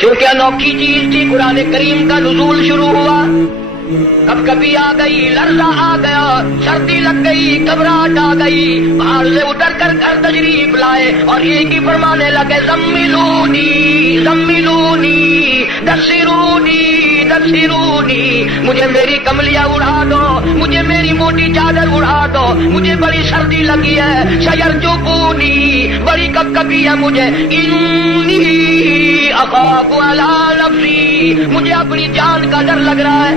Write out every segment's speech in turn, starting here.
کیونکہ انوکھی چیز تھی، قرآن کریم کا نزول شروع ہوا، کب کبھی آ گئی، لرزہ آ گیا، سردی لگ گئی، گھبراہٹ آ گئی، باہر سے اتر کر گھر تشریف لائے اور ایک ہی فرمانے لگے زملونی زملونی دثرونی دثرونی، مجھے میری کملیاں اڑا دو، مجھے میری موٹی چادر اڑا دو، مجھے بڑی سردی لگی ہے، سیرجقونی، بڑی کب کبھی ہے مجھے، انی اخاف علی نفسی، مجھے اپنی جان کا ڈر لگ رہا ہے،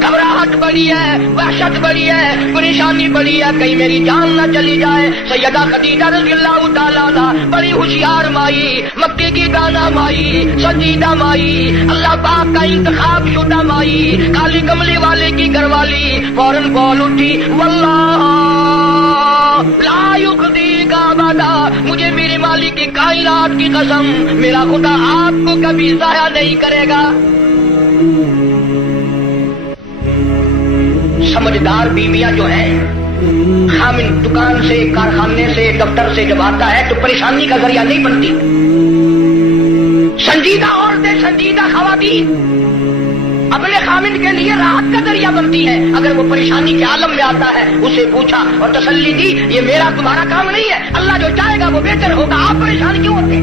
گھبراہٹ بڑی ہے، وحشت بڑی ہے، پریشانی بڑی ہے، کہیں میری جان نہ چلی جائے۔ سیدہ خدیجہ رضی اللہ تعالیٰ عنہ بڑی ہوشیار مائی، مکے کی دانا مائی، سنجیدہ مائی، اللہ پاک کا انتخاب شدہ مائی، کالی کملی والے کی گھر والی، فوراً بول اٹھی واللہ لا یخزیک ابدا، مجھے میرے مالک کی کائنات کی قسم، میرا خدا آپ کو کبھی ضائع نہیں کرے گا۔ سمجھدار بیویاں جو ہیں، خامن دکان سے، کارخانے سے، دفتر سے جب آتا ہے تو پریشانی کا ذریعہ نہیں بنتی۔ سنجیدہ عورتیں، سنجیدہ خواتین اپنے خامن کے لیے راحت کا ذریعہ بنتی ہے۔ اگر وہ پریشانی کے عالم میں آتا ہے، اسے پوچھا اور تسلی دی، یہ میرا تمہارا کام نہیں ہے، اللہ جو چاہے گا وہ بہتر ہوگا، آپ پریشان کیوں ہوتے؟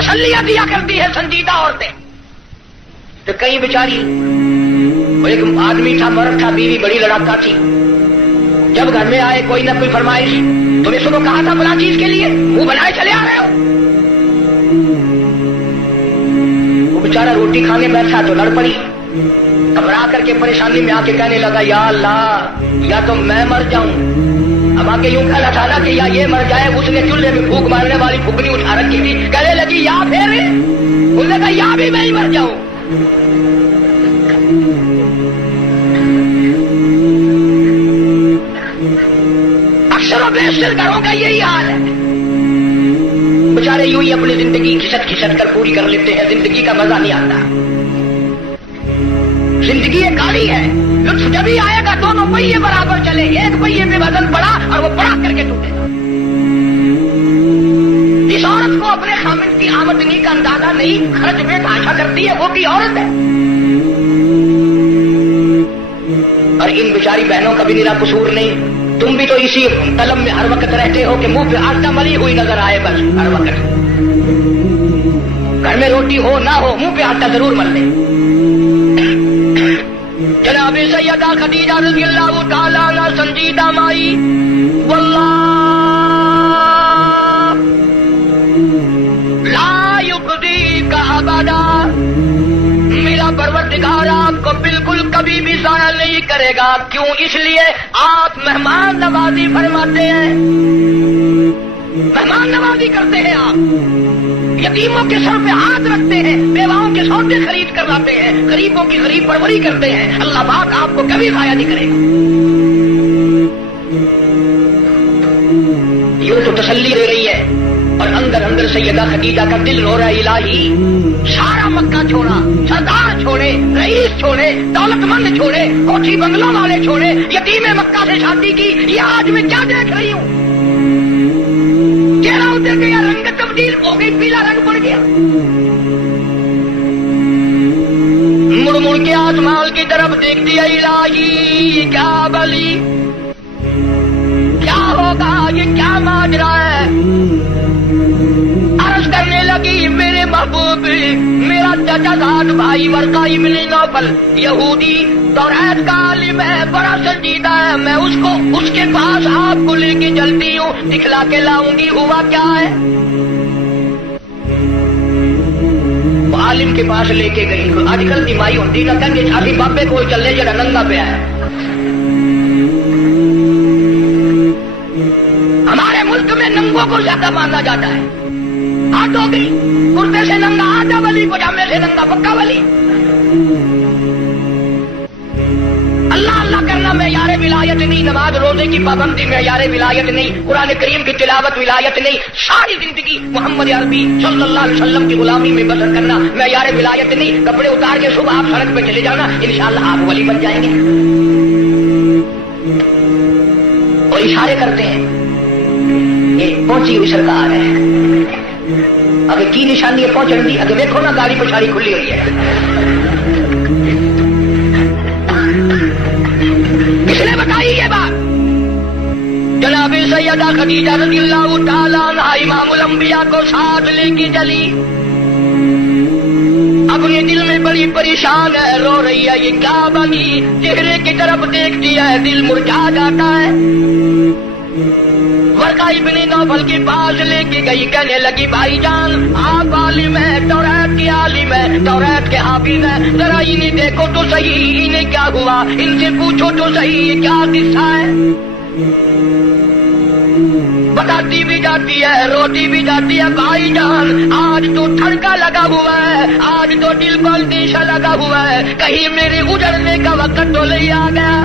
تسلیاں دیا کرتی ہے سنجیدہ عورتیں۔ تو کئی بیچاری، ایک آدمی تھا، مرد تھا، بیوی بڑی لڑاکا تھی، جب گھر میں آئے کوئی نہ کوئی فرمائش، تمہیں صبح کہا تھا فلاں چیز کے لیے، منہ بنائے چلے آ رہے ہو۔ وہ بیچارہ روٹی کھانے بیٹھا تو لڑ پڑی، گھبرا کر کے پریشانی میں آ کے کہنے لگا یا اللہ، یا تو میں مر جاؤں، اب آ کے یوں کہنا تھا نا کہ یا یہ مر جائے۔ اس نے چولہے میں پھونک مارنے والی پھونکنی اٹھا رکھی تھی، کہنے لگی یا پھر، اس نے کہا یا بھی میں ہی مر جاؤں۔ اکثر و بیشتر گھروں کا یہی حال ہے، بیچارے یوں ہی اپنی زندگی کھسٹ کھسٹ کر پوری کر لیتے ہیں، زندگی کا مزہ نہیں آتا، زندگی ایک گاڑی ہے، لطف جبھی آئے گا دونوں پہیے برابر چلے، ایک پہیے پہ وزن پڑا اور وہ پڑا کر کے ٹوٹے گا۔ اس عورت کو اپنے خامن کی آمدنی کا اندازہ نہیں، خرچ میں تحاشا کرتی ہے، وہ کی عورت ہے۔ اور ان بیچاری بہنوں کا بھی میرا قصور نہیں، تم بھی تو اسی طلب میں ہر وقت رہتے ہو کہ منہ پہ آٹا ملی ہوئی نظر آئے، بس ہر وقت گھر میں روٹی ہو نہ ہو منہ پہ آٹا ضرور مل لے۔ جناب سیدہ خدیجہ رضی اللہ تعالیٰ عنہ سنجیدہ مائی، واللہ لا یخزیک ابدا، میرا پروردگار آپ کو بالکل کبھی بھی ضائع نہیں کرے گا۔ کیوں؟ اس لیے آپ مہمان نوازی فرماتے ہیں، مہمان نوازی کرتے ہیں، آپ یتیموں کے سر پہ ہاتھ رکھتے ہیں، بیواؤں کے سودے خرید کر لاتے ہیں، غریبوں کی غریب پروری کرتے ہیں، اللہ پاک آپ کو کبھی ضائع نہیں کرے گا۔ یوں تو تسلی دے رہی ہے اور اندر اندر سیدہ خدیجہ کا دل رو رہا ہے، الہی سارا مکہ چھوڑا، سردار چھوڑے، رئیس چھوڑے، دولت مند چھوڑے، کوٹھی بنگلوں والے چھوڑے، یتیم مکہ سے شادی کی، یہ آج میں کیا دیکھ رہی ہوں؟ چہرہ اتر گیا، رنگ تبدیل ہو گئی، پیلا رنگ پڑ گیا۔ مڑ مڑ کے آسمان کی طرف دیکھتی ہے، الہی کیا بلی، کیا ہوگا، یہ کیا ماجرا ہے؟ عرض کرنے لگی میرے محبوب، میرا چچا زاد بھائی ورقہ ابن نوفل یہودی توریت کا عالم ہے، بڑا سنجیدہ ہے، میں اس کے پاس آپ کو لے کے چلتی ہوں، دکھلا کے لاؤں گی، ہوا کیا ہے؟ عالم کے پاس لے کے گئی، آج کل دیمائی ہوتی نہ کہ چھاتی بابے کوئی چلے جڑا ننگا پہ ہے۔ ہمارے ملک میں ننگوں کو زیادہ مانا جاتا ہے، ہاتھ ہو گئی، کرتے سے ننگا آدھا ولی، پجامے سے ننگا پکا ولی۔ اللہ اللہ کرنا معیار ولایت نہیں، نماز روزے کی پابندی معیار ولایت نہیں، قرآن کریم کی تلاوت ولایت نہیں، ساری زندگی محمد عربی صلی اللہ علیہ وسلم کی غلامی میں بسر کرنا معیار ولایت نہیں۔ کپڑے اتار کے صبح آپ سڑک پہ چلے جانا، انشاءاللہ آپ ولی بن جائیں گے۔ اور اشارے کرتے ہیں، یہ پہنچی ہوئی سرکار ہے، اگر کی نشانی ہے پہنچن دی اگر دیکھو نا گاڑی پچھاڑی کھلی ہوئی ہے. کس نے بتائی یہ بات؟ جناب سیدہ خدیجہ رضی اللہ تعالیٰ عنہ امام الانبیاء کو ساتھ لے کے چلی. اپنے دل میں بڑی پریشان ہے, رو رہی ہے, یہ کیا بنی؟ چہرے کی طرف دیکھتی ہے, دل مرجھا جاتا ہے. ورقہ ابن نوفل کے پاس لے کے گئی, کہنے لگی بھائی جان آپ عالم ہیں, توریت کے عالم ہیں, توریت کے حافظ ہیں, ذرا انہیں دیکھو تو صحیح انہیں کیا ہوا, ان سے پوچھو تو صحیح یہ کیا قصہ ہے. بتاتی بھی جاتی ہے, روتی بھی جاتی ہے, بھائی جان آج تو ٹھڑکا لگا ہوا ہے, آج تو دل کو اندیشہ لگا ہوا ہے, کہیں میرے اجڑنے کا وقت تو نہیں آ گیا.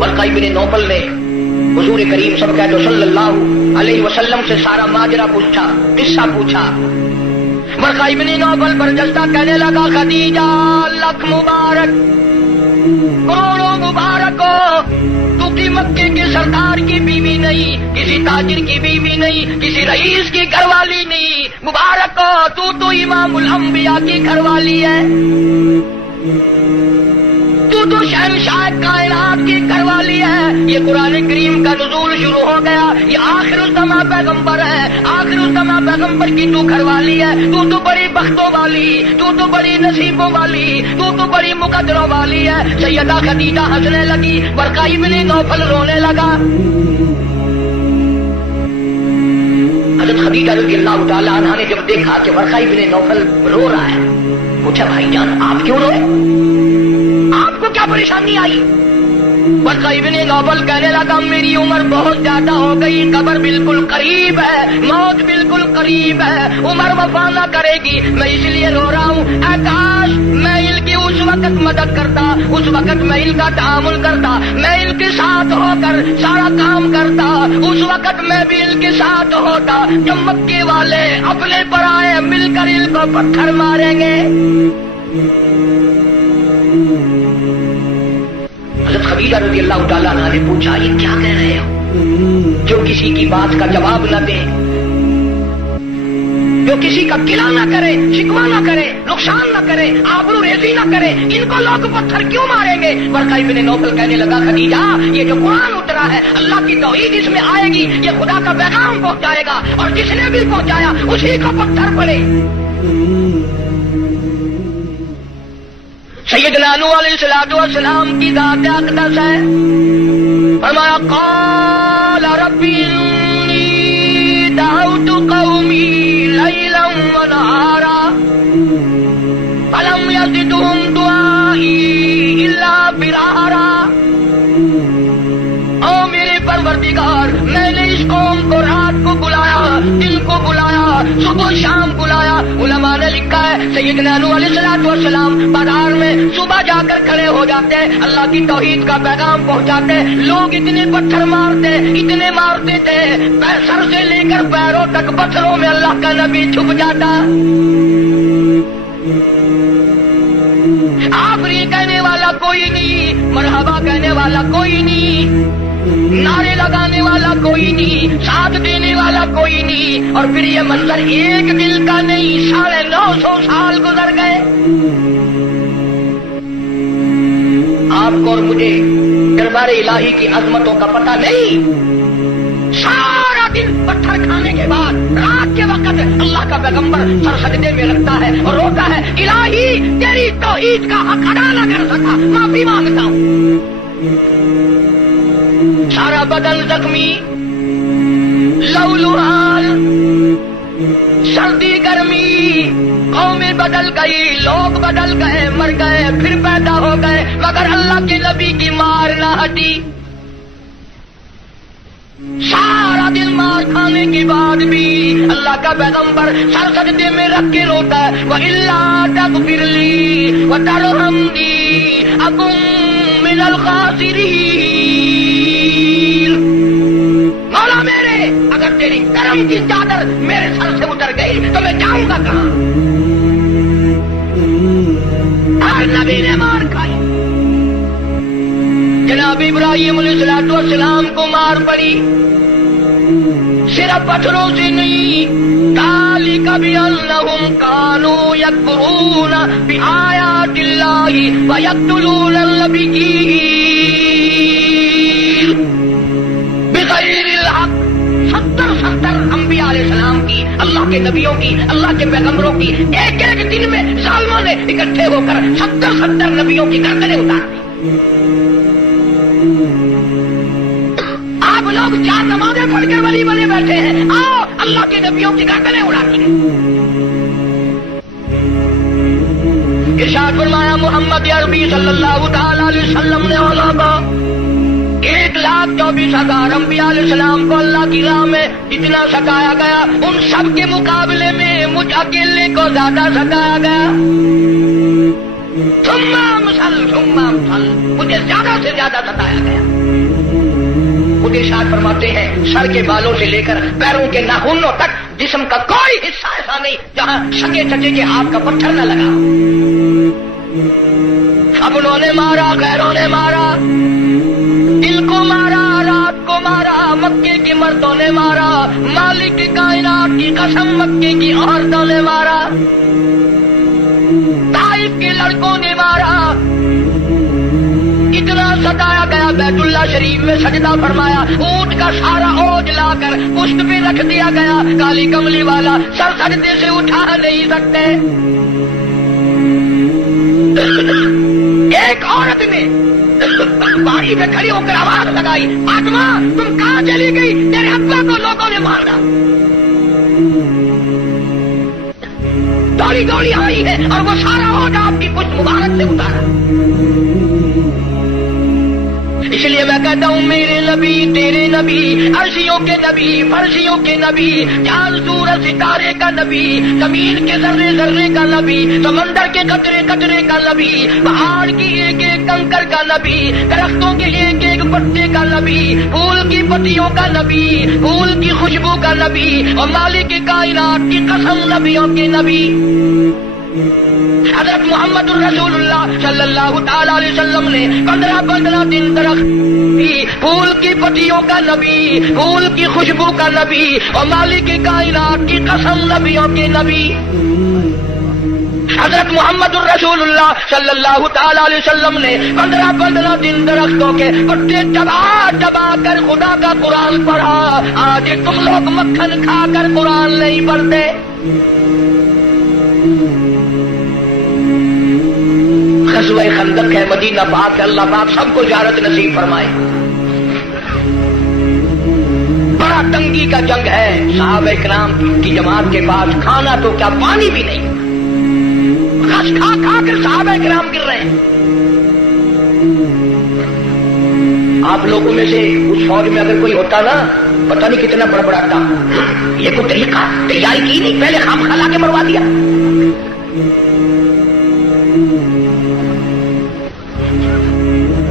ورقہ ابن نوفل نے حضور کریم سب کہہ دو صلی اللہ علیہ وسلم سے سارا ماجرا پوچھا, قصہ پوچھا. ورقہ ابن نوفل برجستہ کہنے لگا خدیجہ لکھ مبارک, کروڑوں مبارک ہو, تو کی مکے کے سردار کی بیوی نہیں, کسی تاجر کی بیوی نہیں, کسی رئیس کی گھر والی نہیں, مبارک ہو تو امام الانبیاء کی گھر والی ہے, تو شہنشاہ کائنات کی گھر والی ہے. یہ قرآن کریم کا نزول شروع ہو گیا, یہ آخر الزماں پیغمبر ہے, آخر الزماں پیغمبر کی تو گھر والی ہے, تو بڑی بختوں والی, تو بڑی نصیبوں والی, تو بڑی مقدروں والی ہے. سیدہ خدیجہ ہنسنے لگی, ورقہ ابن نوفل رونے لگا. حضرت خدیجہ رضی اللہ تعالیٰ عنہ نے جب دیکھا کہ ورقہ ابن نوفل رو رہا ہے, پوچھا بھائی جان آپ کیوں روئے, آپ کو کیا پریشانی آئی؟ ورقہ ابن نوفل کہنے لگا میری عمر بہت زیادہ ہو گئی, قبر بالکل قریب ہے, موت بالکل قریب ہے, عمر وفا نہ کرے گی, میں اس لیے رو رہا ہوں. اے کاش میں ان کی اس وقت مدد کرتا, اس وقت میں ان کا تعامل کرتا, میں ان کے ساتھ ہو کر سارا کام کرتا, اس وقت میں بھی ان کے ساتھ ہوتا جب مکے والے اپنے پر آئے مل کر ان کو پتھر ماریں گے. حضرت خدیجہ رضی اللہ تعالیٰ عنہ نے پوچھا یہ کیا کہہ رہے ہو, جو کسی کی بات کا جواب نہ دے, جو کسی کا گلہ نہ کرے, شکوہ نہ کرے, نقصان نہ کرے, آبرو ریزی نہ کرے, ان کو لوگ پتھر کیوں ماریں گے؟ ورقہ ابن نوفل کہنے لگا خدیجہ یہ جو قرآن اترا ہے اللہ کی توحید اس میں آئے گی, یہ خدا کا پیغام پہنچائے گا, اور جس نے بھی پہنچایا اسی کو پتھر پڑے. سیدنا نوح علیہ السلام کی ذات اقدس ہے, فرمایا قال ربی انی دعوت قومی لیلا ونہارا فلم یزدہم دعائی الا فرارا. او میرے پروردگار میں نے اس قوم کو رات کو بلایا, دن کو بلایا, صبح شام بلایا. علماء نے لکھا ہے سیدنا نوح علیہ السلام بازار میں صبح جا کر کھڑے ہو جاتے, اللہ کی توحید کا پیغام پہنچاتے, لوگ اتنے پتھر مارتے, اتنے مارتے تھے, سر سے لے کر پیروں تک پتھروں میں اللہ کا نبی چھپ جاتا. آخری کہنے والا کوئی نہیں, مرحبا کہنے والا کوئی نہیں, نعرے لگانے والا کوئی نہیں, ساتھ دینے والا کوئی نہیں, اور پھر یہ منظر ایک دل کا نہیں 950 سال گزر گئے. آپ کو اور مجھے دربار الہی کی عظمتوں کا پتہ نہیں. سارا دن پتھر کھانے کے بعد رات کے وقت اللہ کا پیغمبر سر سجدے میں رکھتا ہے اور روتا ہے الہی تیری توحید کا حق ادا نہ کر سکا, معافی مانگتا ہوں. سارا بدن زخمی, لولوحال, سردی گرمی, قومیں بدل گئی, لوگ بدل گئے, مر گئے, پھر پیدا ہو گئے, مگر اللہ کے نبی کی مار نہ ہٹی. سارا دن مار کھانے کے بعد بھی اللہ کا پیغمبر سر سجدے میں رکھ کے روتا ہے وَإِلَّا تَغْفِرْ لِي وَتَرْحَمْنِي أَكُن مِّنَ الْخَاسِرِينَ. مولا میرے اگر تیری کرم کی چادر میرے سر سے اتر گئی تو میں جاؤں گا کہاں؟ ہر نبی نے مار کھائی. جناب ابراہیم علیہ السلام کو مار پڑی, صرف پتھروں سے نہیں، ذالک بأنہم کانوا یکفرون بآیات اللہ ویقتلون النبیین بغیر الحق۔ 70 انبیاء علیہ السلام کی، اللہ کے نبیوں کی، اللہ کے پیغمبروں کی ایک ایک دن میں ظالموں نے اکٹھے ہو کر 70 نبیوں کی گردنیں اتار دی۔ آپ لوگ 4 نمازیں پڑھ کر ولی بنے بیٹھے ہیں، آؤ اللہ کے نبیوں کی گردنیں اڑا دی۔ ارشاد فرمایا محمد عربی صلی اللہ تعالی علیہ وسلم نے علماء 1,24,000 انبیاء علیہ السلام کو اللہ کی راہ میں جتنا ستایا گیا، ان سب کے مقابلے میں مجھ اکیلے کو زیادہ ستایا گیا۔ ثم امثل، مجھے زیادہ سے زیادہ ستایا گیا۔ خود ارشاد فرماتے ہیں سر کے بالوں سے لے کر پیروں کے ناخنوں تک جسم کا کوئی حصہ ایسا نہیں جہاں سگے چچے کے ہاتھ کا پتھر نہ لگا۔ اپنوں نے مارا، غیروں نے مارا، دل کو مارا، رات کو مارا، مکے کے مردوں نے مارا، مالک کائنات کی قسم مکے کی عورتوں نے مارا، طائف کے لڑکوں نے مارا۔ اتنا ستایا گیا، بیت اللہ شریف میں سجدہ فرمایا، اونٹ کا سارا اوج لا کر پشت پہ رکھ دیا گیا، کالی کملی والا سر سجدے سے اٹھا نہیں سکتے۔ ایک عورت نے باڑی پہ کھڑی ہو کر آواز لگائی، فاطمہ تم کہاں چلی گئی؟ تیرے ابا کو لوگوں نے مارا۔ دوڑی دوڑی آئی ہے اور وہ سارا اوج آپ کی پشت مبارک سے اتارا۔ اس لیے میں کہتا ہوں میرے نبی، تیرے نبی، عرشیوں کے نبی، فرشیوں کے نبی، چاند سورج ستارے کا نبی، زمین کے ذرے ذرے کا نبی، سمندر کے قطرے قطرے کا نبی، پہاڑ کی ایک ایک کنکر کا نبی، درختوں کے ایک ایک پتے کا نبی، پھول کی پتیوں کا نبی، پھول کی خوشبو کا نبی، اور مالک کائنات کی قسم نبیوں کے نبی حضرت محمد الرسول اللہ صلی اللہ تعالی علیہ وسلم نے 15 دن درخت کی، پھول کی پتیوں کا نبی، پھول کی خوشبو کا نبی، اور مالک کائنات کی قسم نبیوں کے نبی حضرت محمد الرسول اللہ صلی اللہ تعالی علیہ وسلم نے 15 دن درختوں کے پتے چبا کر خدا کا قرآن پڑھا۔ آج تم لوگ مکھن کھا کر قرآن نہیں پڑھتے۔ غزوہ خندق ہے، مدینہ پاک ہے، اللہ پاک سب کو زیارت نصیب فرمائے۔ بڑا تنگی کا جنگ ہے، صحابہ کرام کی جماعت کے پاس کھانا تو کیا پانی بھی نہیں، گھاس کھا کھا کر صحابہ کرام گر رہے ہیں۔ آپ لوگوں میں سے اس فوج میں اگر کوئی ہوتا نا، پتہ نہیں کتنا بڑبڑاتا، یہ کوئی طریقہ تیاری کی نہیں، پہلے خام کھلا کے مروا دیا۔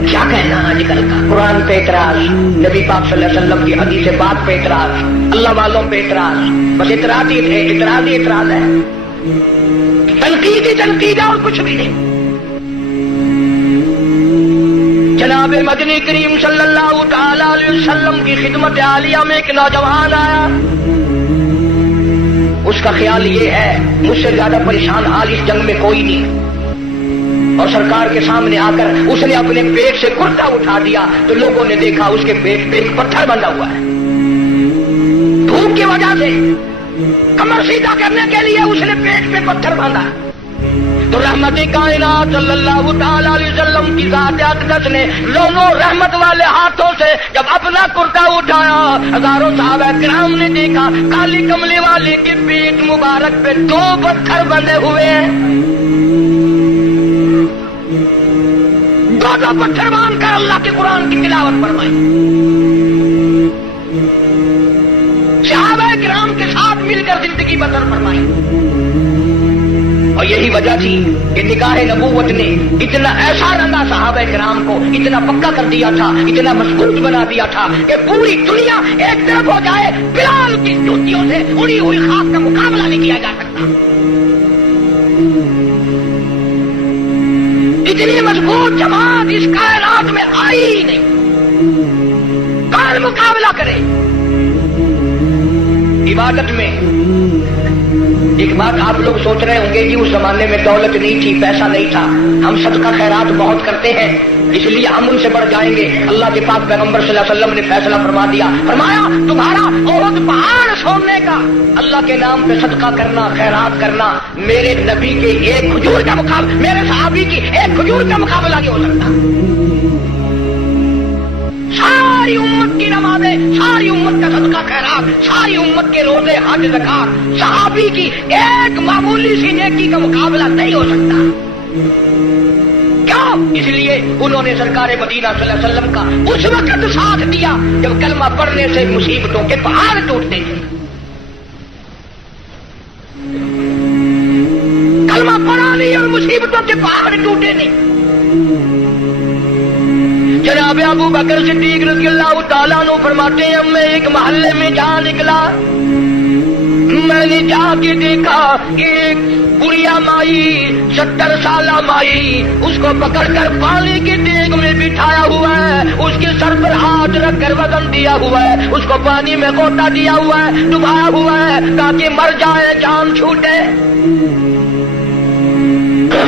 کیا کہنا آج کل کا؟ قرآن پہ اعتراض، نبی پاک صلی اللہ علیہ وسلم کی حدیث بات پہ اعتراض، اللہ والوں پہ اعتراض، بس اعتراض ہی اعتراض ہے، تنقید ہی تنقید ہے اور کچھ بھی نہیں۔ جناب مدنی کریم صلی اللہ تعالی علیہ وسلم کی خدمت عالیہ میں ایک نوجوان آیا، اس کا خیال یہ ہے مجھ سے زیادہ پریشان حال اس جنگ میں کوئی نہیں، اور سرکار کے سامنے آ کر اس نے اپنے پیٹ سے کرتا اٹھا دیا تو لوگوں نے دیکھا اس کے پیٹ پہ ایک پتھر بندھا ہوا ہے، دھوپ کی وجہ سے کمر سیدھا کرنے کے لیے اس نے پیٹ پہ پتھر باندھا۔ تو رحمت کائنات صلی اللہ تعالی علیہ وسلم کی ذات اقدس نے دونوں رحمت والے ہاتھوں سے جب اپنا کرتا اٹھایا، ہزاروں صحابہ کرام نے دیکھا کالی کملی والے کے پیٹ مبارک پہ 2 پتھر بندھے ہوئے ہیں، 2 پتھر باندھ کر اللہ کے قرآن کی تلاوت فرمائی۔ صحابہ کرام کے ساتھ مل کر زندگی بسر فرمائی، اور یہی وجہ تھی کہ نگاہ نبوت نے اتنا ایسا رنگا صحابہ کرام کو، اتنا پکا کر دیا تھا، اتنا مضبوط بنا دیا تھا کہ پوری دنیا ایک طرف ہو جائے، بلال کی جوتیوں سے اڑی ہوئی خاک کا مقابلہ نہیں کیا جا سکتا۔ اتنی مضبوط جماعت اس کائنات میں آئی ہی نہیں، کون مقابلہ کرے؟ عبادت میں ایک بات آپ لوگ سوچ رہے ہوں گے کہ اس زمانے میں دولت نہیں تھی، پیسہ نہیں تھا، ہم صدقہ خیرات بہت کرتے ہیں اس لیے ہم ان سے بڑھ جائیں گے۔ اللہ کے پاک پیغمبر صلی اللہ علیہ وسلم نے فیصلہ فرما دیا، فرمایا تمہارا احد پہاڑ چھوڑنے کا، اللہ کے نام پہ صدقہ کرنا، خیرات کرنا، میرے نبی کے ایک کھجور کا مقابلہ، میرے صحابی کی ایک کھجور کا مقابلہ نہیں ہو سکتا۔ ساری امت کی نمازیں، ساری امت کا صدقہ خیرات، ساری امت کے روزے، حج، زکات، صحابی کی ایک معمولی سی نیکی کا مقابلہ نہیں ہو سکتا۔ کیوں؟ اس لیے انہوں نے سرکار مدینہ صلی اللہ علیہ وسلم کا اس وقت ساتھ دیا جب کلمہ پڑھنے سے مصیبتوں کے پہاڑ ٹوٹتے تھے۔ کلمہ پڑھا نہیں اور مصیبتوں کے پہاڑ ٹوٹے نہیں۔ جناب ابو بکر صدیق رضی اللہ تعالیٰ عنہ فرماتے ہیں میں ایک محلے میں جا نکلا، میں نے جا کے دیکھا ایک بڑھیا مائی، 70 سالہ مائی، اس کو پکڑ کر پانی کے دیگ میں بٹھایا ہوا ہے، اس کے سر پر ہاتھ رکھ کر وزن دیا ہوا ہے، اس کو پانی میں غوطہ دیا ہوا ہے، ڈبایا ہوا ہے تاکہ مر جائے، جان چھوٹے۔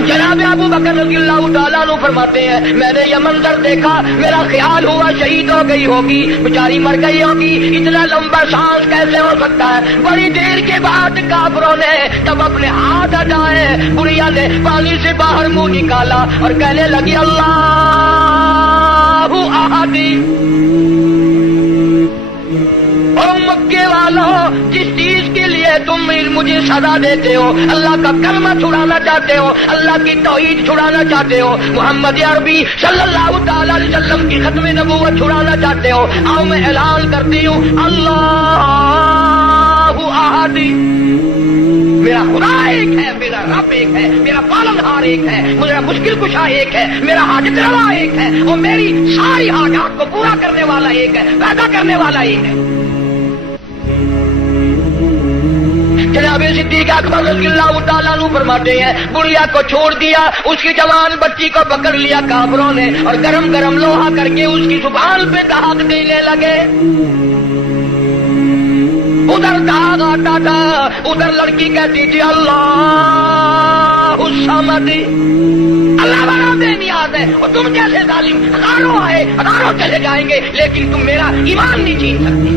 جناب ابو بکر رضی اللہ تعالیٰ عنہ فرماتے ہیں میں نے یہ منظر دیکھا، میرا خیال ہوا شہید ہو گئی ہوگی، بیچاری مر گئی ہوگی، اتنا لمبا سانس کیسے ہو سکتا ہے۔ بڑی دیر کے بعد کافروں نے تب اپنے ہاتھ ہٹائے، بڑھیا نے پانی سے باہر منہ نکالا اور کہنے لگی اللہ احد۔ اور مکے والوں جس چیز کے لیے تم مجھے سزا دیتے ہو، اللہ کا کلمہ چھڑانا چاہتے ہو، اللہ کی توحید چھڑانا چاہتے ہو، محمد عربی صلی اللہ تعالی علیہ وسلم کی ختم نبوت چھڑانا چاہتے ہو، آؤ میں اعلان کرتی ہوں اللہ احد۔ میرا خدا ایک ہے، میرا رب ایک ہے، میرا پالنہار ایک ہے، میرا مشکل کشا ایک ہے، میرا حاجت روا ایک ہے، اور میری ساری حاجات کو پورا کرنے والا ایک ہے، پیدا کرنے والا ایک ہے۔ جناب صدیق اکبر رضی اللہ تعالیٰ عنہ فرماتے ہیں بڑھیا کو چھوڑ دیا، اس کی جوان بچی کو پکڑ لیا کافروں نے اور گرم گرم لوہا کر کے اس کی زبان پہ داغ دینے لگے۔ ادھر داغ آتا تھا، ادھر لڑکی کہتی تھی اللہ الصمد، اللہ بڑا بے نیاز ہے، اور تم جیسے ظالم ہزاروں آئے ہزاروں چلے جائیں گے لیکن تم میرا ایمان نہیں چھین سکتے۔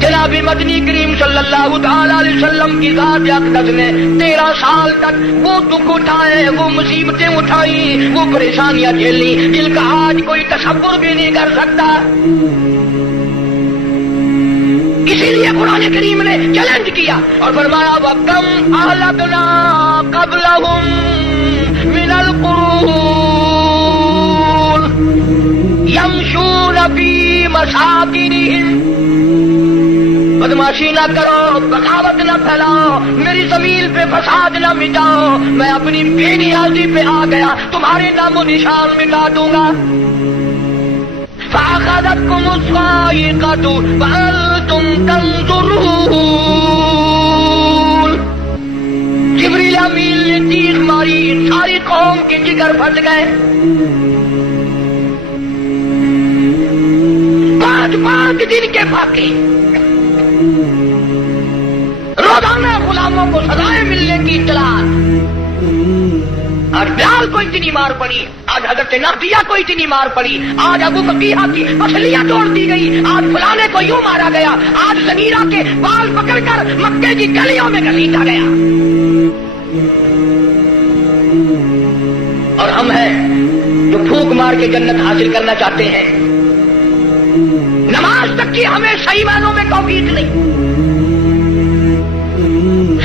جناب مدنی کریم صلی اللہ تعالی علیہ وسلم کی ذات اقدس نے 13 سال تک وہ دکھ اٹھائے، وہ مصیبتیں اٹھائی، وہ پریشانیاں جھیلی جن کا آج کوئی تصور بھی نہیں کر سکتا۔ اسی لیے قرآن کریم نے چیلنج کیا اور فرمایا وَكَمْ أَهْلَكْنَا قَبْلَهُمْ مِنَ الْقُرُونِ يَمْشُونَ فِي مَسَاكِنِهِمْ۔ بدماشی نہ کرو، بغاوت نہ پھیلاؤ، میری زمین پہ فساد نہ مٹاؤ، میں اپنی بے نیازی پہ آ گیا، تمہارے نام و نشان مٹا دوں گا۔ فَأَخَذَتْكُمُ الصَّاعِقَةُ وَأَنْتُمْ تَنظُرُونَ۔ جبریل امین نے چیخ ماری، ساری قوم کے جگر پھٹ گئے۔ 5 دن کے باقی روزانہ غلاموں کو سزائیں ملنے کی اطلاع، آج بلال کو اتنی مار پڑی، آج حضرت نافیہ کو اتنی مار پڑی، آج ابو بکیہ کی مچھلیاں توڑ دی گئی، آج فلانے کو یوں مارا گیا، آج زمینہ کے بال پکڑ کر مکے کی گلیوں میں گھسیٹا گیا۔ اور ہم ہیں جو پھونک مار کے جنت حاصل کرنا چاہتے ہیں، نماز تک کی ہمیں صحیح معنوں میں توفیق نہیں۔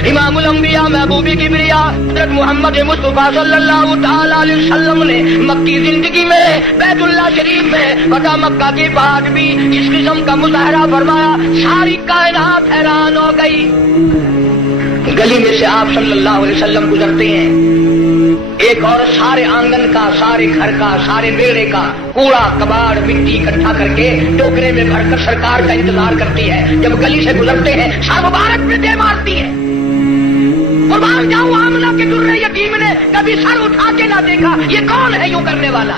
امام الانبیاء محبوب کبریا حضرت محمد مصطفیٰ صلی اللہ تعالی علیہ وسلم نے مکی زندگی میں بیت اللہ شریف میں فتح مکہ کے بعد بھی اس قسم کا مظاہرہ فرمایا، ساری کائنات حیران ہو گئی۔ گلی میں سے آپ صلی اللہ علیہ وسلم گزرتے ہیں، ایک عورت سارے آنگن کا، سارے گھر کا، سارے بیڑے کا کوڑا کباڑ مٹی اکٹھا کر کے ٹوکرے میں بھر کر سرکار کا انتظار کرتی ہے، جب گلی سے گزرتے ہیں سر مبارک میں دے مارتی ہے۔ قربان جاؤں آمنہ کے درے یتیم نے کبھی سر اٹھا کے نہ دیکھا، یہ کون ہے یوں کرنے والا؟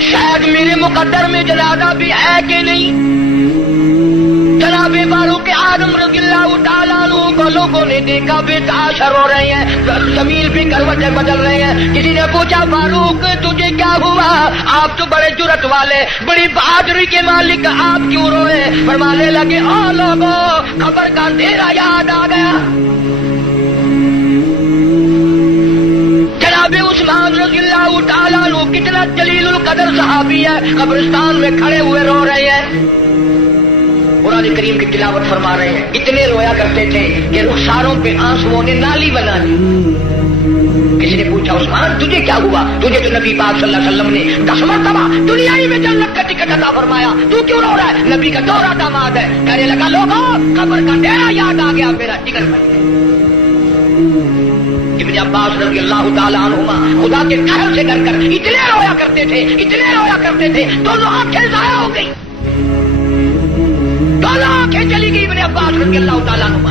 شاید میرے مقدر میں جنازہ بھی ہے کہ نہیں. جناب فاروق اعظم رضی اللہ تعالیٰ عنہ کو لوگوں نے دیکھا بے تحاشر ہو رہے ہیں, زمین پہ کروٹیں بدل رہے ہیں. کسی نے پوچھا فاروق تجھے کیا ہوا, آپ تو بڑے جرأت والے بڑی بہادری کے مالک, آپ کیوں روئے؟ فرمانے لگے او لوگوں قبر کا اندھیرا یاد آ گیا. جناب عثمان رضی اللہ تعالیٰ عنہ کتنا جلیل القدر صحابی ہے, قبرستان میں کھڑے ہوئے رو رہے ہیں, قرآن کریم کی تلاوت فرما رہے ہیں. اتنے رویا کرتے تھے کہ رخساروں پہ آنسوؤں نے نالی بنا دی. کسی نے پوچھا عثمان تجھے کیا ہوا؟ تجھے تو نبی پاک صلی اللہ علیہ وسلم نے 10 مرتبہ دنیا ہی میں جنت کا ٹکٹ عطا فرمایا, تو کیوں رو رہا ہے؟ نبی کا دوہرا داماد ہے. کہنے لگا لوگوں قبر کا ڈیرا یاد آ گیا, میرا ٹکٹ بن گیا. ابن عباس رضی اللہ تعالیٰ عنہما خدا کے قہر سے ڈر کر اتنے رویا کرتے تھے, اتنے رویا کرتے تھے, دونوں آنکھیں ضائع ہو گئی, دونوں آنکھیں چلی گئی ابن عباس رضی اللہ تعالیٰ عنہما.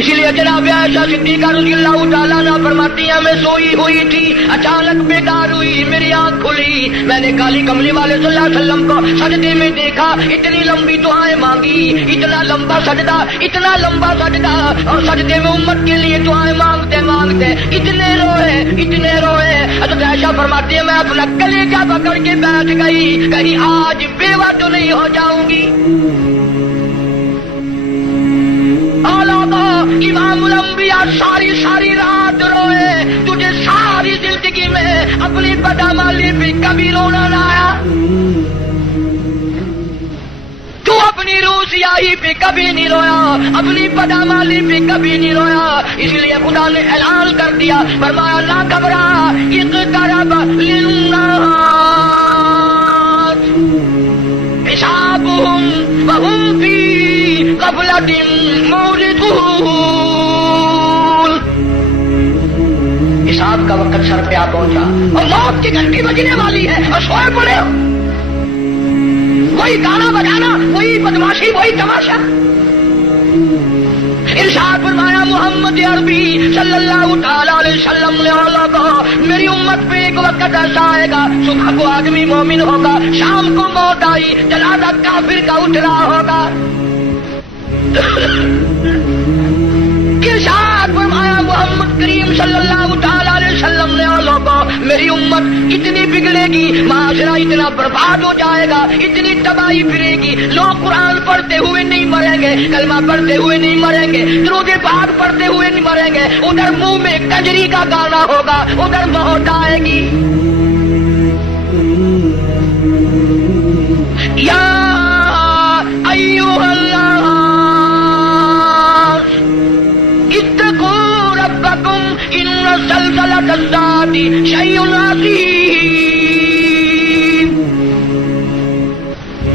اسی لیے جناب عائشہ صدیقہ رضی اللہ تعالیٰ عنہ فرماتی ہیں میں سوئی ہوئی تھی, اچانک بیدار ہوئی, میری آنکھ کھلی, میں نے کالی کملی والے صلی اللہ علیہ وسلم کو سجدے میں دیکھا, اتنی لمبی دعائیں مانگی, اتنا لمبا سجدہ, اتنا لمبا سجدہ, اور سجدے میں امت کے لیے دعائیں مانگتے مانگتے اتنے روئے, اتنے روئے. حضرت عائشہ فرماتی ہے میں اپنا کلیجہ پکڑ کے بیٹھ گئی, کہیں آج بیوہ تو نہیں ہو جاؤں گی. امام الانبیاء ساری رات روئے, تجھے ساری زندگی میں اپنی بدعمالی پہ کبھی رونا نہ آیا, تو اپنی روسیائی پہ کبھی نہیں رویا, اپنی بدعمالی پہ کبھی نہیں رویا. اس لیے خدا نے اعلان کر دیا, فرمایا نہ گھبرا, اقترب للناس حسابهم وهم في غفلة معرضون. حساب کا وقت سر پہ آ پہنچا اور موت کی گھنٹی بجنے والی ہے اور سوئے پڑے ہو, وہی گانا بجانا, وہی بدماشی, وہی تماشا. ارشاد فرمایا محمد عربی صلی اللہ تعالیٰ علیہ وسلم نے کہا میری امت پہ ایک وقت ایسا آئے گا, صبح کو آدمی مومن ہوگا, شام کو موت آئی جنازہ کافر کا اٹھ رہا ہوگا. ارشاد فرمایا محمد کریم صلی اللہ تعالیٰ علیہ وسلم نے میری امت اتنی بگڑے گی, معاشرہ اتنا برباد ہو جائے گا, اتنی تباہی پھرے گی, لوگ قرآن پڑھتے ہوئے نہیں مریں گے, کلمہ پڑھتے ہوئے نہیں مریں گے, درود پاک پڑھتے ہوئے نہیں مریں گے, ادھر منہ میں کنجری کا گانا ہوگا, ادھر موت آئے گی. یا ایھا الناس اتقوا ربکم ان زلزلۃ الساعۃ شیء عظیم.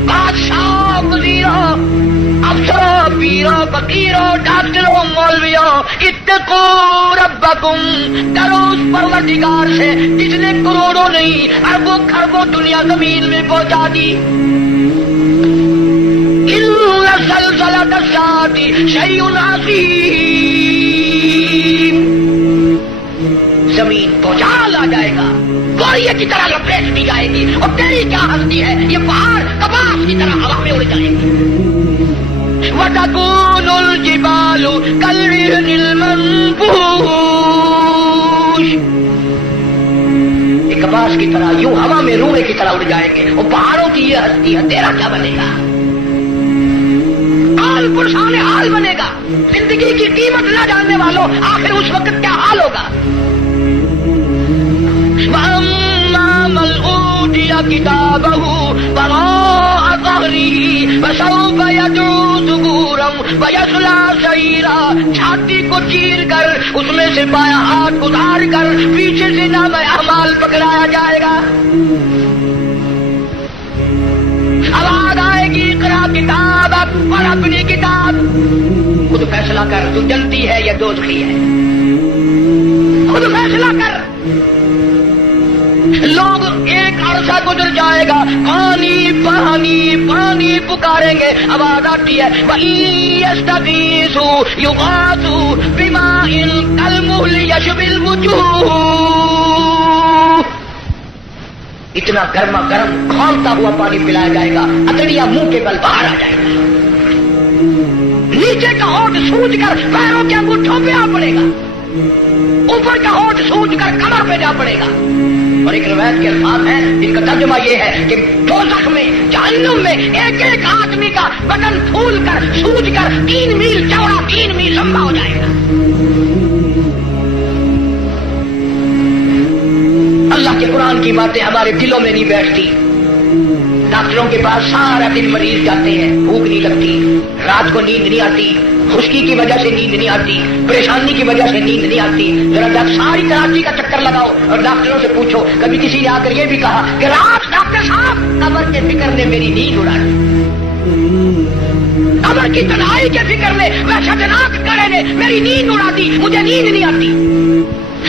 بادشاہ, وزیروں, افسروں, پیروں, فقیروں, ڈاکٹروں, مولویوں, اتقوا ربکم, ڈرو اس پروردگار سے جس نے کروڑوں نہیں اربوں خربوں دنیا زمین میں پہنچا دی. ان زلزلۃ الساعۃ شیء عظیم. زمین بھوچال آ جائے گا, گوریے کی طرح لپیٹ دی جائے گی, اور تیری کیا ہستی ہے, یہ پہاڑ کباس کی طرح ہوا میں اڑ جائیں گے. وَتَكُونُ الْجِبَالُ كَالْعِهْنِ الْمَنفُوشِ. یہ کباس کی طرح یوں ہوا میں روئے کی طرح اڑ جائیں گے, اور پہاڑوں کی یہ ہستی ہے, تیرا کیا بنے گا؟ حال پرسان حال بنے گا. زندگی کی قیمت نہ جاننے والوں آخر اس وقت کیا حال ہوگا؟ وَأَمَّا مَنْ أُوتِيَ كِتَابَهُ وَرَاءَ ظَهْرِهِ فَسَوْفَ يَدْعُو ثُبُورًا وَيَصْلَىٰ سَعِيرًا. چھاتی کو چیر کر اس میں سے بایاں ہاتھ اتار کر پیچھے سے نام اعمال پکڑایا جائے گا. آواز آئے گی اقرا کتابک, پڑھ اپنی کتاب, خود فیصلہ کر تو جنتی ہے یا دوزخی ہے, خود فیصلہ کر. لوگ ایک عرصہ گزر جائے گا, پانی پانی پانی پکاریں گے, آواز آتی ہے وَإِن يَسْتَغِيثُوا يُغَاثُوا بِمَاءٍ كَالْمُهْلِ يَشْوِي الْوُجُوهَ. اتنا گرما گرم کھولتا ہوا پانی پلایا جائے گا، اتڑیاں منہ کے بل باہر آ جائے گا، نیچے کا ہونٹ سوج کر پیروں کے انگوٹھوں پہ آ پڑے گا، اوپر کا ہونٹ سوج کر کمر پہ جا پڑے گا۔ اور ایک روایت کے الفاظ ہیں جن کا ترجمہ یہ ہے کہ دوزخ میں، جہنم میں ایک ایک آدمی کا بدن پھول کر سوج کر 3 میل چوڑا 3 میل لمبا ہو جائے گا۔ اللہ کے قرآن کی باتیں ہمارے دلوں میں نہیں بیٹھتی۔ ڈاکٹروں کے پاس سارا دن مریض جاتے ہیں، بھوک نہیں لگتی، رات کو نیند نہیں آتی، خشکی کی وجہ سے نیند نہیں آتی، پریشانی کی وجہ سے نیند نہیں آتی۔ ذرا ساری کراچی کا چکر لگاؤ اور ڈاکٹروں سے پوچھو، کبھی کسی نے آ کر یہ بھی کہا کہ رات ڈاکٹر صاحب قبر کے فکر نے میری نیند اڑا دی، قبر کی تنہائی کے فکر نے، وحشتناک کڑے نے میری نیند اڑا دی، مجھے نیند نہیں آتی،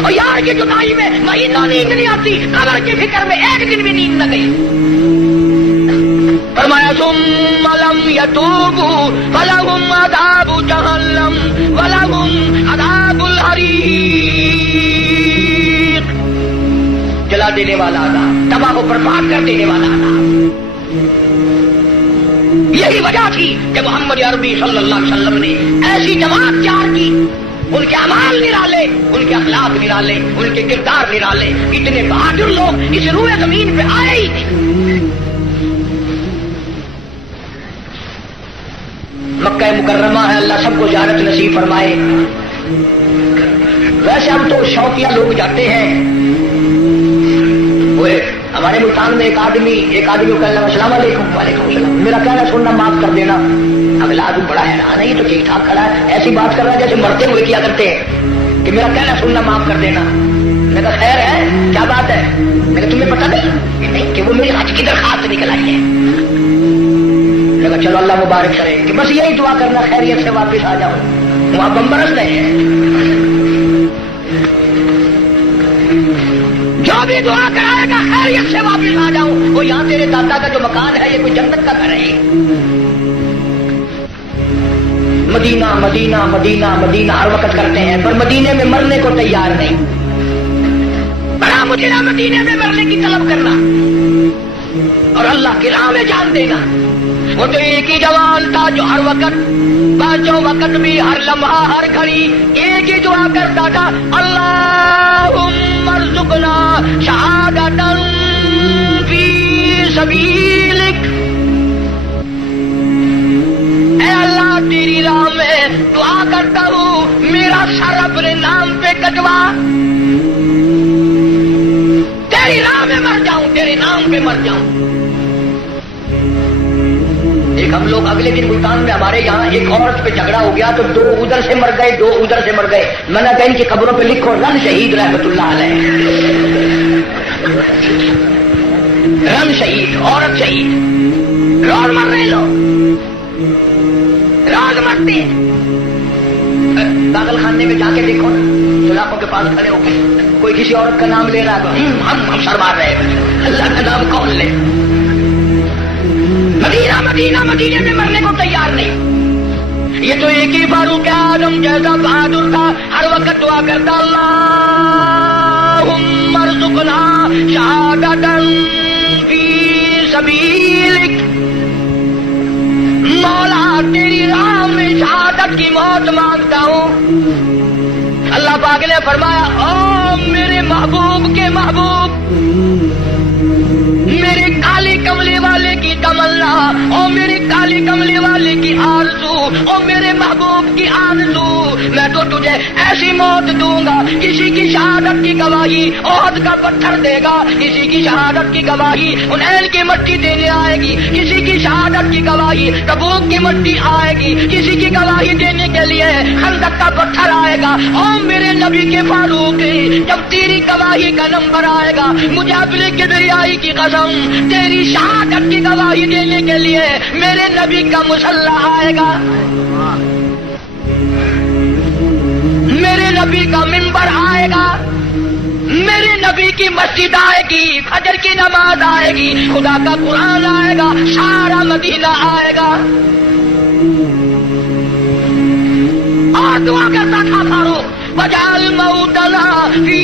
اور یار کی جدائی میں مہینہ نیند نہیں آتی، قبر کی فکر میں ایک دن بھی نیند نہ گئی۔ فرمایا ثم لم يتوبوا فلهم عذاب جہنم ولهم عذاب الحریق، جلا دینے والا عذاب، تباہ و برباد کر دینے والا عذاب۔ یہی وجہ تھی کہ محمد عربی صلی اللہ علیہ وسلم نے ایسی جماعت تیار کی، ان کے اعمال نرالے، ان کے اخلاق نرالے، ان کے کردار نرالے، اتنے بہادر لوگ اس روئے زمین پہ آئے ہی نہیں۔ مکہ مکرمہ ہے، اللہ سب کو زیارت نصیب فرمائے۔ ویسے ہم تو شوقیہ لوگ جاتے ہیں۔ وہ ہمارے ملتان میں ایک آدمی کو کہنا السلام علیکم، وعلیکم السلام، میرا کہنا سننا معاف کر دینا۔ اگلا آدمی بڑا حیران ہے، یہ تو ٹھیک ٹھاک کھڑا ہے، ایسی بات کر رہا ہے جیسے مرتے ہوئے کیا کرتے ہیں کہ میرا کہنا سننا معاف کر دینا۔ میں کہا خیر ہے، کیا بات ہے؟ میں کہا تمہیں پتہ نہیں کہ وہ میری حج کی درخواست نکل آئی ہے؟ چلو اللہ مبارک کرے کہ بس یہی دعا کرنا خیریت سے واپس آ جاؤ، وہاں بم برس رہے ہیں۔ جو بھی دعا کرائے گا خیریت سے واپس آ جاؤں، وہ یہاں تیرے دادا کا جو مکان ہے یہ کوئی جنت کا گھر ہے۔ مدینہ مدینہ مدینہ مدینہ ہر وقت کرتے ہیں، پر مدینے میں مرنے کو تیار نہیں۔ بڑا مجھے مدینے میں مرنے کی طلب کرنا اور اللہ کی راہ میں جان دینا۔ وہ تو ایک ہی جوان تھا جو ہر وقت، پانچوں وقت بھی، ہر لمحہ ہر گھڑی ایک ہی دعا کرتا تھا، اللہم ارزقنا شہادۃ فی سبیلک۔ اے اللہ تیری راہ میں دعا کرتا ہوں، میرا سر اپنے نام پہ کٹوا، تیری راہ میں مر جاؤں، تیرے نام پہ مر جاؤں۔ ایک ہم لوگ اگلے دن ملتان میں ہمارے یہاں ایک عورت پہ جھگڑا ہو گیا تو 2 ادھر سے مر گئے، 2 ادھر سے مر گئے۔ میں نے کہا ان کی قبروں پہ لکھو رن شہید رحمت اللہ علیہ، رن شہید، عورت شہید، روز مر رہے لوگ، روز مرتے ہیں۔ داخل خانے میں جا کے دیکھو نا، سلاخوں کے پاس کھڑے ہو کے کوئی کسی عورت کا نام لے رہا ہے، ہم سر مار رہے ہیں، اللہ کا نام کون لے؟ مدینہ مدینہ مدینے میں مرنے کو تیار نہیں۔ یہ تو ایک ہی فاروق اعظم جیسا بہادر تھا، ہر وقت دعا کرتا، اللہم ارزقنا شہادۃ فی سبیلک، مولا تیری راہ میں شہادت کی موت مانگتا ہوں۔ اللہ پاک نے فرمایا، او میرے محبوب کے محبوب، میرے کالی کملی والے کی تمنا، او میرے کالی کملی والے کی آرزو، او میرے محبوب کی آرزو، میں تو تجھے ایسی موت دوں گا، کسی کی شہادت کی گواہی احد کا پتھر دے گا، کسی کی شہادت کی گواہی حنین کی مٹی دینے آئے گی، کسی کی شہادت کی گواہی تبوک کی مٹی آئے گی، کسی کی گواہی دینے کے لیے خندق کا پتھر آئے گا۔ او میرے نبی کے فاروق، جب تیری گواہی کا نمبر آئے گا، مجھے اپنے کبریائی کی قسم، تیری شہادت کی گواہی دینے کے لیے میرے نبی کا مسلح آئے گا، میرے نبی کا منبر آئے گا، میرے نبی کی مسجد آئے گی، فجر کی نماز آئے گی، خدا کا قرآن آئے گا، سارا مدینہ آئے گا۔ اور دعا کرتا تھا فاروق، وجعل موتنا فی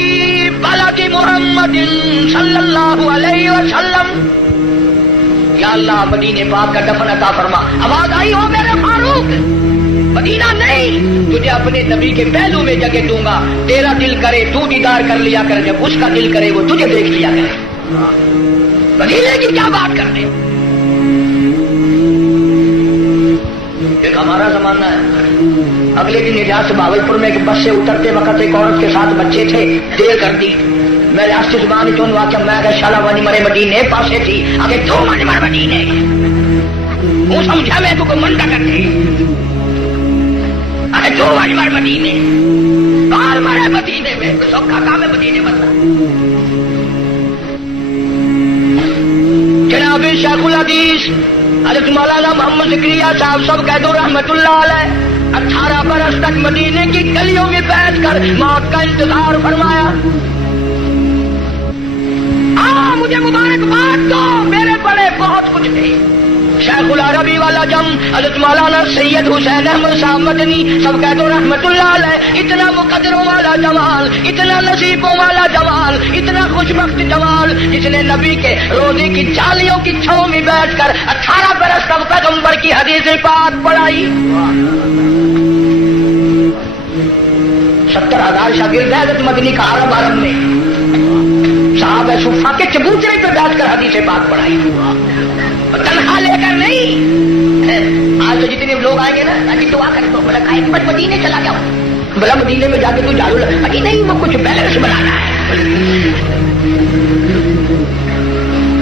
بلد محمد صلی اللہ علیہ وسلم یا اللہ مدینے پاک کا دفن عطا فرما. آواز آئی ہو میرے فاروق مدینہ نہیں تجھے اپنے نبی کے پہلو میں جگہ دوں گا. تیرا دل کرے تو دیدار کر لیا کر, جب اس کا دل کرے وہ تجھے دیکھ لیا کرے. مدینے کی کیا بات کرنے. ایک ہمارا زمانہ ہے. اگلے دن اجاز سے بھاگلپور میں ایک بس سے اترتے وقت ایک عورت کے ساتھ بچے تھے, دیر کر دی. میں راستے زبان چون واقع میں اگر شالا وانی مرے مدینے پاسے تھی آگے دو وانی مر مدینے وہ سمجھا میں تو کوئی منڈا کرتے آگے دو وانی مر مدینے بار مرے مدینے میں سب کا کام ہے مدینے بدلا. جناب شیخ الحدیث حضرت مولانا محمد زکریا صاحب سب کہہ دو رحمت اللہ علیہ 18 برس تک مدینے کی گلیوں میں بیٹھ کر موت کا انتظار فرمایا. مجھے مبارکباد دو میرے بڑے بہت کچھ تھے. شیخ العربی والا جم حضرت مولانا سید حسین احمد صاحب مدنی سب کہہ دو رحمت اللہ علیہ. اتنا مقدروں والا جمال, اتنا نصیبوں والا جمال, اتنا خوشبخت جمال جس نے نبی کے روزے کی جالیوں کی چھاؤں میں بیٹھ کر 18 برس تک پیغمبر کی حدیث پاک پڑھائی. 70,000 شاگرد ہے حضرت مدنی کا عرب عالم میں. صحابہ صفا کے چبوترے پہ بیٹھ کر حدیث پاک پڑھائی. تنہا لے کر نہیں. آج تو جتنے لوگ آئیں گے نا تاکہ دعا کر دو بولا کہیں بس مدینے چلا جاؤ, بلا مدینے میں جا کے تو جھاڑو لگا نہیں وہ کچھ بیلنس بنانا ہے.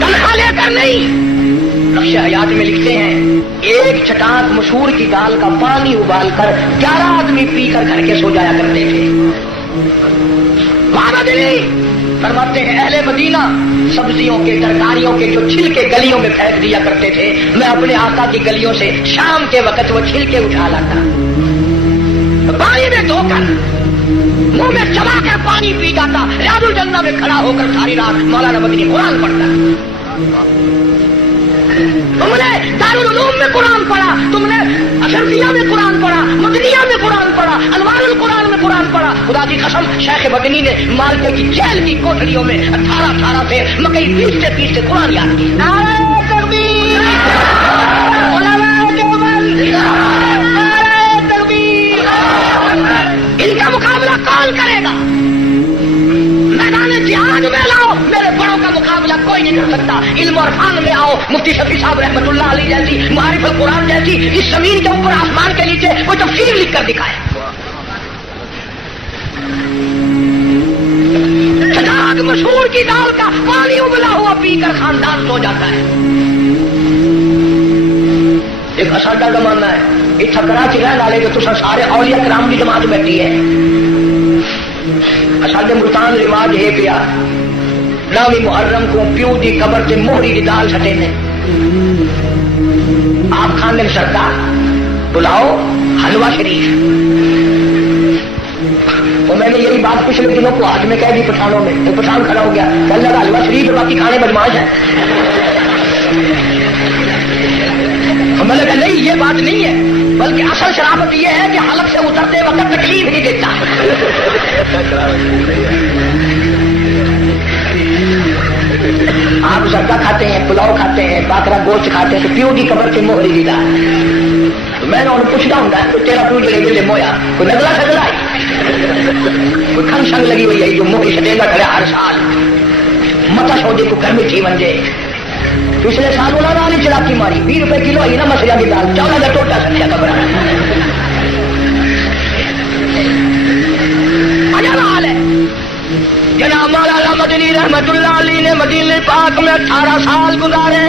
تنہا لے کر نہیں. نقش حیات میں لکھتے ہیں ایک چٹاک مسور کی دال کا پانی ابال کر 11 آدمی پی کر گھر کے سو جایا کرتے تھے. فرماتے ہیں اہل مدینہ سبزیوں کے ترکاریوں کے جو چھلکے گلیوں میں پھینک دیا کرتے تھے, میں اپنے آقا کی گلیوں سے شام کے وقت وہ چھلکے اٹھا لاتا, پانی میں دھو کر منہ میں چبا کر پانی پی جاتا. ریاض الجنہ میں کھڑا ہو کر ساری رات مولانا مدنی قرآن پڑھتا. تم نے دارالعلوم میں قرآن پڑھا, تم نے اشرفیہ میں قرآن پڑھا, مدنیہ میں قرآن پڑھا, انوار القرآن میں قرآن پڑھا. خدا کی قسم شیخ مدنی نے مالکے کی جیل کی کوٹڑیوں میں 18 سے مکئی پیستے قرآن یاد کی. نعرہ تکبیر, علماء دیوبند, نعرہ تکبیر. ان کا مقابلہ کون کرے گا؟ میدان جہاد میں لاؤ, میرے بڑوں کا مقابلہ کوئی نہیں کر سکتا. علم اور فن میں آؤ, مفتی شفیع صاحب رحمت اللہ علیہ جیسی, معارف القرآن جیسی اس زمین کے اوپر آسمان کے نیچے کوئی تفسیر لکھ کر دکھائے. چٹاک مسور کی دال کا پانی ابلا ہوا پی کر خاندان سو جاتا ہے. ایک ساڈا زمانہ ہے اتنا کراچی رہنے والے جو تصا سارے اولیاء کرام کی جماعت بیٹھی ہے. ساڈے ملتان رواج ہے پیا نامی محرم کو پیو دی قبر سے موہری کی دال سٹے نے آپ کھانے میں سرکار بلاؤ حلوہ شریف. تو میں نے یہی بات پچھلے دنوں کو ہاتھ میں کہہ دی پٹھانوں میں, تو پٹھان کھڑا ہو گیا کہ اللہ کا حلوہ شریف باقی کھانے بدماش ہے. میں نے کہا نہیں یہ بات نہیں ہے, بلکہ اصل شرافت یہ ہے کہ حلق سے اترتے وقت تکلیف نہیں دیتا. آپ زردہ کھاتے ہیں, پلاؤ کھاتے ہیں, باکرا گوشت کھاتے ہیں, تو پیو کی قبر سے موہری دی دال. میں نے انہیں پوچھتا ہوں تو تیرا پیو جلے مویا کوئی نگلا سگلا ہے, کوئی کھنگ شنگ لگی ہوئی ہے جو موہری سٹے گا کھڑے ہر سال متا سودے کو گرمی تھی منجے. پچھلے سال مولانا نے چلاکی ماری 20 روپے کلو آئی نا مسئلہ کی دال 14 کا ٹوٹا سکیا قبر حال ہے. جناب مولانا مدنی رحمت اللہ علیہ نے مدینے پاک میں 18 سال گزارے.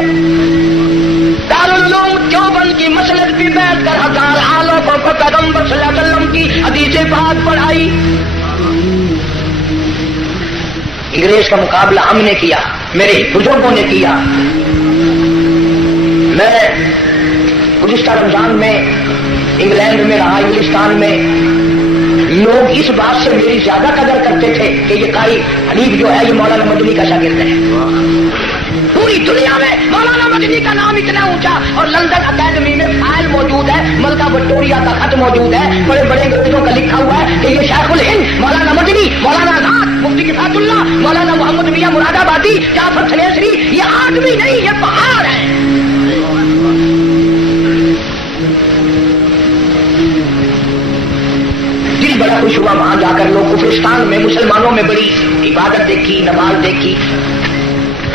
دارالعلوم دیوبند کی مسجد پہ بیٹھ کر 1000 عالموں کو پیغمبر صلی اللہ علیہ وسلم کی حدیث پاک پڑھائی. انگریز کا مقابلہ ہم نے کیا, میرے بزرگوں نے کیا. میں گزشتہ رمضان میں انگلینڈ میں رہا, انگلستان میں لوگ اس بات سے میری زیادہ قدر کرتے تھے کہ یہ قاری حنیف جو ہے یہ مولانا مدنی کا شاگرد ہے. پوری دنیا میں مولانا مدنی کا نام اتنا اونچا, اور لندن اکیڈمی میں فائل موجود ہے, ملکہ وکٹوریہ کا خط موجود ہے, بڑے بڑے انگریزوں کا لکھا ہوا ہے کہ یہ شیخ الہند مولانا مدنی, مولانا آزاد, مفتی کفایت اللہ, مولانا محمد میاں مراد آبادی, جعفر سلیسری, یہ آدمی نہیں، یہ پہاڑ ہے. دل بڑا خوش ہوا وہاں جا کر. لوگ کفرستان میں مسلمانوں میں بڑی عبادت دیکھی، نماز دیکھی.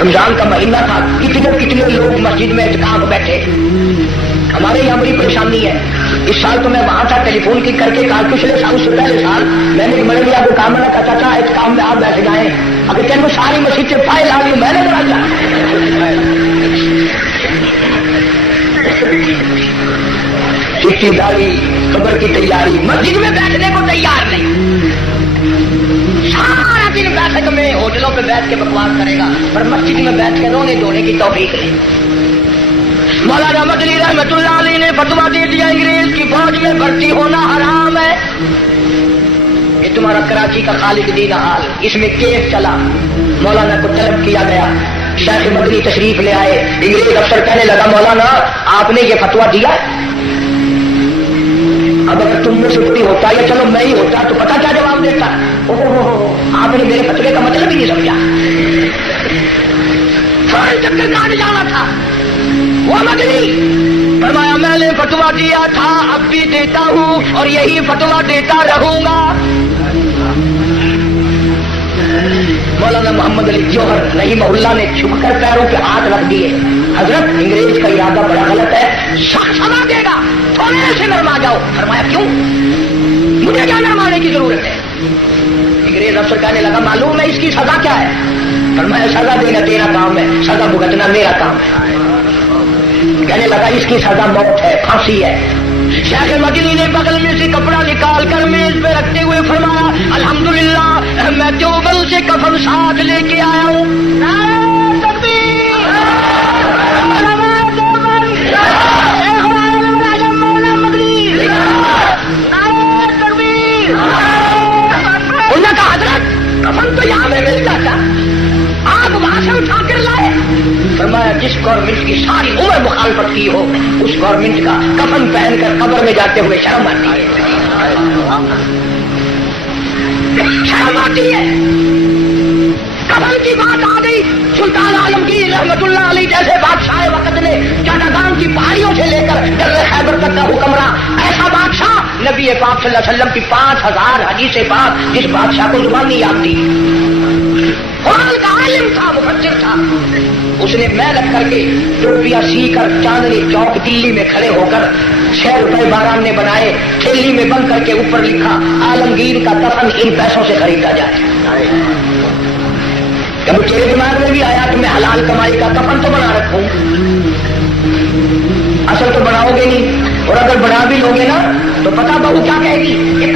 رمضان کا مہینہ تھا، کتنے لوگ مسجد میں اعتکاف بیٹھے. ہمارے یہاں بڑی پریشانی ہے. اس سال تو میں وہاں تھا، ٹیلی فون کی کر کے کہا پچھلے سال سے پہلے سال میں نے مڑے لیا کو کام کا چاچا اعتکاف میں آپ بیٹھ گئے. اگر تین ساری مسجد سے فائل آ گئی میں نے کرا چٹی داڑھی قبر کی تیاری، مسجد میں بیٹھنے کو تیار نہیں. سارا دن بیٹھک میں ہوٹلوں پہ بیٹھ کے بکواس کرے گا، پر مسجد میں بیٹھ کے رونے دھونے کی توفیق نہیں. مولانا مدنی رحمت اللہ علیہ نے فتوا دے دیا انگریز کی فوج میں بھرتی ہونا حرام ہے. یہ تمہارا کراچی کا خالق دین حال، اس میں کیس چلا. مولانا کو طلب کیا گیا، شیخ مدنی تشریف لے آئے. انگریز افسر کہنے لگا مولانا آپ نے یہ فتوا دیا، اب اگر تم میں سے کوئی ہوتا یا چلو میں ہی ہوتا تو پتہ کیا جواب دیتا. آپ نے میرے فتوے کا مطلب ہی نہیں سمجھا. فوراً چکر کاٹ جانا تھا. وہ مدنی فرمایا میں نے فتوا دیا تھا، اب بھی دیتا ہوں اور یہی فتوا دیتا رہوں گا. مولانا محمد علی جوہر رحمہ اللہ نے جھک کر پیروں پہ ہاتھ رکھ دیے. حضرت انگریز کا ارادہ بڑا غلط ہے، سخت سزا دے گا، تھوڑے سے نرما جاؤ. فرمایا کیوں؟ مجھے کیا نرمانے کی ضرورت ہے؟ انگریز افسر کہنے لگا معلوم ہے اس کی سزا کیا ہے؟ فرمایا سزا دینا تیرا کام ہے، سزا بھگتنا میرا کام ہے. کہنے لگا اس کی سزا موت ہے، پھانسی ہے. شیخ مدنی نے بغل میں سے کپڑا نکال کر میز پہ رکھتے ہوئے فرمایا الحمدللہ میں دیوبند سے کفن ساتھ لے کے آیا ہوں. نعرہ تکبیر، علماء دیوبند، شیخ العالم اعظم مولانا مدنی، نعرہ تکبیر. انہوں نے کہا حضرت کفن تو یہاں میں مل جاتا، آپ وہاں سے اٹھا کر لائے. فرمایا جس گورنمنٹ کی ساری عمر مخالفت کی ہو اس گورنمنٹ کا کفن پہن کر قبر میں جاتے ہوئے شرم آتی ہے، شرم آتی ہے. کفن کی بات آ گئی. سلطان عالمگیر رحمت اللہ علیہ جیسے بادشاہ وقت نے چٹاگان کی پہاڑیوں سے لے کر در خیبر تک کا حکمراں، ایسا بادشاہ نبی پاک صلی اللہ علیہ وسلم کی 5000 حدیث پاک جس بادشاہ کو زبان نہیں آتی. قرآن کا عالم تھا، مفسر تھا. اس نے محنت کر کے روپیہ سی کر چاندنی چوک دلی میں کھڑے ہو کر 6 روپے باران نے بنائے، تھیلی میں بند کر کے اوپر لکھا عالمگیر کا کفن ان پیسوں سے خریدا جائے. کبھی تیرے دماغ میں بھی آیا کہ میں حلال کمائی کا کفن تو بنا رکھوں؟ اصل تو بناؤ گے نہیں، اور اگر بنا بھی لوگے نا تو پتا بہو کیا کہے گی کہ